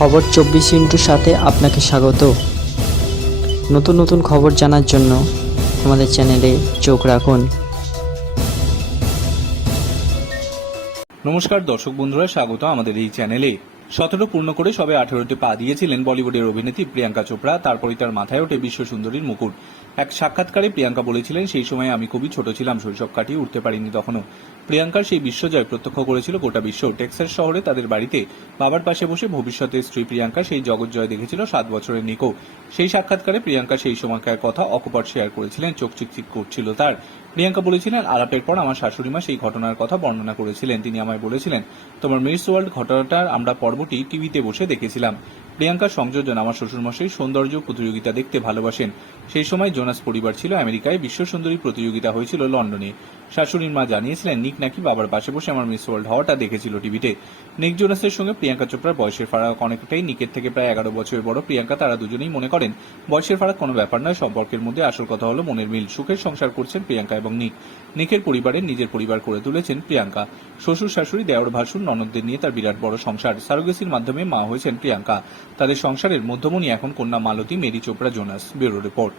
খবর 24 ইন্টুর সাথে আপনাকে স্বাগত। নতুন নতুন খবর জানার জন্য আমাদের চ্যানেলে চোখ রাখুন। নমস্কার দর্শক বন্ধুরা, স্বাগত আমাদের এই চ্যানেলে। 17 পূর্ণ করে সবে 18তে পা দিয়েছিলেন বলিউডের অভিনেত্রী প্রিয়াঙ্কা চোপড়া। তারপরই তার মাথায় ওঠে বিশ্ব সুন্দরীর মুকুট। এক সাক্ষাৎকারে প্রিয়াঙ্কা বলেছিলেন, সেই সময় আমি খুবই ছোট ছিলাম, শৈশব কাটিয়ে উঠতে পারিনি তখনও। প্রিয়াঙ্কার সেই বিশ্বজয় প্রত্যক্ষ করেছিল গোটা বিশ্ব। টেক্সাস শহরে তাদের বাড়িতে বাবার পাশে বসে ভবিষ্যতের স্ত্রী প্রিয়াঙ্কা সেই জগৎ জয় দেখেছিল 7 বছরের নিকো। সেই সাক্ষাৎকারে প্রিয়াঙ্কা সেই সময়কার কথা অকপট শেয়ার করেছিলেন, চোখ চিকচিক করছিল তার। প্রিয়াঙ্কা বলেছিলেন, আলাপের পর আমার শাশুড়িমা সেই ঘটনার কথা বর্ণনা করেছিলেন। তিনি আমায় বলেছিলেন, তোমার মিস ওয়ার্ল্ড ঘটনাটার আমরা পর্বটি টিভিতে বসে দেখেছিলাম। প্রিয়াঙ্কার সংযোজন, আমার শ্বশুরমশাই সৌন্দর্য প্রতিযোগিতা দেখতে ভালোবাসেন। সেই সময় জোনাস পরিবার ছিল আমেরিকায়, বিশ্ব সুন্দরী প্রতিযোগিতা হয়েছিল লন্ডনে। শাশুড়ির মা জানিয়েছিলেন, নিক নাকি বাবার পাশে বসে আমার মিস ওয়ার্ল্ড হওয়াটা দেখেছিল টিভিতে। নিক জোনাসের সঙ্গে প্রিয়াঙ্কা চোপড়ার বয়সের ফারাক অনেকটাই। নিকের থেকে প্রায় 11 বছরের বড় প্রিয়াঙ্কা। তারা দুজনেই মনে করেন বয়সের ফারাক কোনো ব্যাপার নয়, সম্পর্কের মধ্যে আসল কথা হলো মনের মিল। সুখের সংসার করছেন প্রিয়াঙ্কা এবং নিক। নিকের পরিবারের নিজের পরিবার করে তুলেছেন প্রিয়াঙ্কা। শ্বশুর শাশুড়ি, দেওর ভাসুর, ননদদের নিয়ে তার বিরাট বড় সংসার। সারোগেসির মাধ্যমে মা হয়েছেন প্রিয়াঙ্কা। তাদের সংসারের মধ্যমণি এখন কন্যা Malti, Mary Chopra, Jonas. Bureau report.